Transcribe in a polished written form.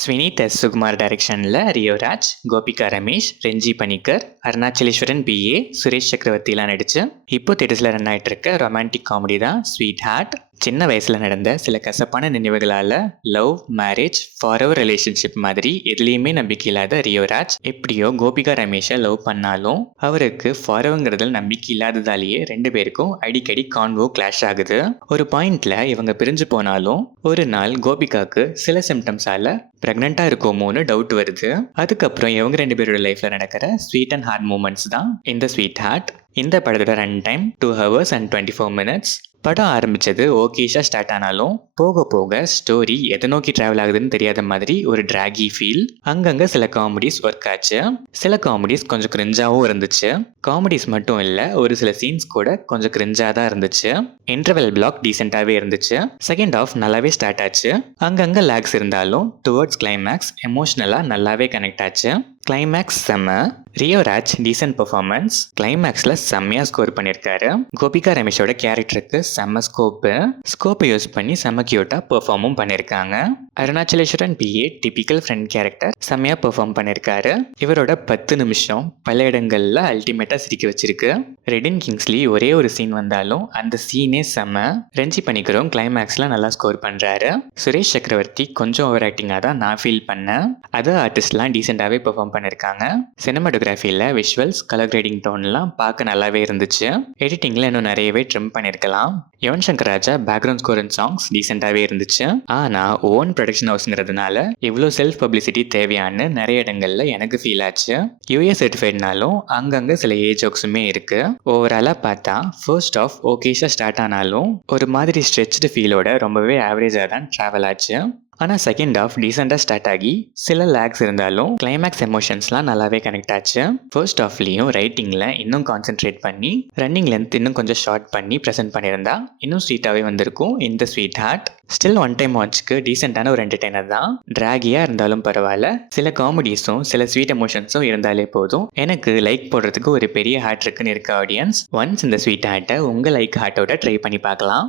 Swineeth S. Sukumar டைரக்ஷனில் Rio Raj, Gopika Ramesh, ரெஞ்சி Panicker, Arunachaleswaran BA, Suresh சக்கரவர்த்திலாம் நடிச்சு இப்போ தேட்டர்ஸில் ரன் ஆகிட்டு இருக்க ரொமான்டிக் காமெடி தான் ஸ்வீட் ஹார்ட். சின்ன வயசில் நடந்த சில கசப்பான நினைவுகளால் லவ், மேரேஜ், ஃபாரெவர் ரிலேஷன்ஷிப் மாதிரி எதுலேயுமே நம்பிக்கை இல்லாத ரியோராஜ் எப்படியோ கோபிகா ரமேஷை லவ் பண்ணாலும் அவருக்கு ஃபாரெவருங்கிறதுல நம்பிக்கை இல்லாததாலேயே ரெண்டு பேருக்கும் அடிக்கடி கான்வோ கிளாஷ் ஆகுது. ஒரு பாயிண்ட்ல இவங்க பிரிஞ்சு போனாலும் ஒரு நாள் கோபிகாவுக்கு சில சிம்டம்ஸால ப்ரெக்னெண்ட்டாக இருக்கோமோன்னு டவுட் வருது. அதுக்கப்புறம் இவங்க ரெண்டு பேரோட லைஃப்பில் நடக்கிற ஸ்வீட் அண்ட் ஹார்ட் மூமெண்ட்ஸ் தான் இந்த ஸ்வீட் ஹார்ட். இந்த படத்தோட run time 2 hours and 24 minutes. படம் ஆரம்பித்தது ஓகேஷாக ஸ்டார்ட் ஆனாலும் போக போக ஸ்டோரி எதை நோக்கி ட்ராவல் ஆகுதுன்னு தெரியாத மாதிரி ஒரு ட்ராகி ஃபீல். அங்கங்கே சில காமெடிஸ் ஒர்க் ஆச்சு, சில காமெடிஸ் கொஞ்சம் கிரிஞ்சாகவும் இருந்துச்சு. காமெடிஸ் மட்டும் இல்லை, ஒரு சில சீன்ஸ் கூட கொஞ்சம் கிரிஞ்சாக தான் இருந்துச்சு. இன்டர்வெல் பிளாக் டீசெண்டாகவே இருந்துச்சு. செகண்ட் ஹாஃப் நல்லாவே ஸ்டார்ட் ஆச்சு. அங்கங்கே லேக்ஸ் இருந்தாலும் டுவர்ட்ஸ் கிளைமேக்ஸ் எமோஷ்னலாக நல்லாவே கனெக்ட் ஆச்சு. கிளைமேக்ஸ் செம்ம. Rio Raj decent performance. கிளைமேக்ஸில் செம்மையாக ஸ்கோர் பண்ணியிருக்காரு. கோபிகா ரமேஷோட கேரக்டருக்கு செம்ம ஸ்கோப்பை யூஸ் பண்ணி செம்ம கியூட்டாக பெர்ஃபார்மும் பண்ணியிருக்காங்க. Arunachaleswaran PA typical friend character செம்மையாக பெர்ஃபார்ம் பண்ணியிருக்காரு. இவரோட 10 நிமிஷம் பல இடங்களில் அல்டிமேட்டாக சிரிக்க வச்சிருக்கு. ரெடின் கிங்ஸ்லி ஒரே ஒரு சீன் வந்தாலும் அந்த சீனே செம்ம. ரெஞ்சி பணிக்கரும் கிளைமேக்ஸில் நல்லா ஸ்கோர் பண்ணுறாரு. சுரேஷ் சக்கரவர்த்தி கொஞ்சம் ஓவர் ஆக்டிங்காக தான் நான் ஃபீல் பண்ணேன். அதர் ஆர்டிஸ்ட்லாம் டீசெண்டாகவே பெர்ஃபார்ம் பண்ணியிருக்காங்க. சினிமாட்டோகிராஃபியில் விஷுவல்ஸ், கலர் கிரேடிங் டோன்லாம் பார்க்க நல்லாவே இருந்துச்சு. எடிட்டிங்கில் இன்னும் நிறையவே ட்ரிம் பண்ணியிருக்கலாம். Yuvan Shankar Raja background score and songs டீசெண்டாகவே இருந்துச்சு. ஆனால் ஓன் ப்ரொடக்ஷன் ஹவுஸ்ங்கிறதுனால இவ்வளோ செல்ஃப் பப்ளிசிட்டி தேவையான்னு நிறைய இடங்களில் எனக்கு ஃபீல் ஆச்சு. யூஏ சர்டிஃபைட்னாலும் அங்கங்கே சில ஜோக்ஸுமே இருக்கு. ஓவராலாக பார்த்தா ஃபர்ஸ்ட் ஆஃப் ஓகேஷாக ஸ்டார்ட் ஆனாலும் ஒரு மாதிரி ஸ்ட்ரெச்டு ஃபீலோட ரொம்பவே ஆவரேஜாக தான் ட்ராவல் ஆச்சு. ஆனால் செகண்ட் ஹாஃப் டீசெண்டாக ஸ்டார்ட் ஆகி சில லேக்ஸ் இருந்தாலும் கிளைமேக்ஸ் எமோஷன்ஸ்லாம் நல்லாவே கனெக்ட் ஆச்சு. ஃபர்ஸ்ட் ஹாஃப்லேயும் ரைட்டிங்கில் இன்னும் கான்சென்ட்ரேட் பண்ணி ரன்னிங் லென்த் இன்னும் கொஞ்சம் ஷார்ட் பண்ணி ப்ரெசென்ட் பண்ணியிருந்தா இன்னும் ஸ்வீட்டாகவே வந்திருக்கும் இந்த Sweetheart. Still one time வாட்ச்க்கு டீசெண்டான ஒரு என்டர்டெய்னர் தான். ட்ராகியாக இருந்தாலும் பரவாயில்ல, சில காமெடிஸும் சில ஸ்வீட் எமோஷன்ஸும் இருந்தாலே போதும். எனக்கு லைக் போடுறதுக்கு ஒரு பெரிய ஹார்ட் இருக்குன்னு இருக்க ஆடியன்ஸ் ஒன்ஸ் இந்த ஸ்வீட் ஹார்ட்டை உங்கள் லைக் ஹார்ட்டோட ட்ரை பண்ணி பார்க்கலாம்.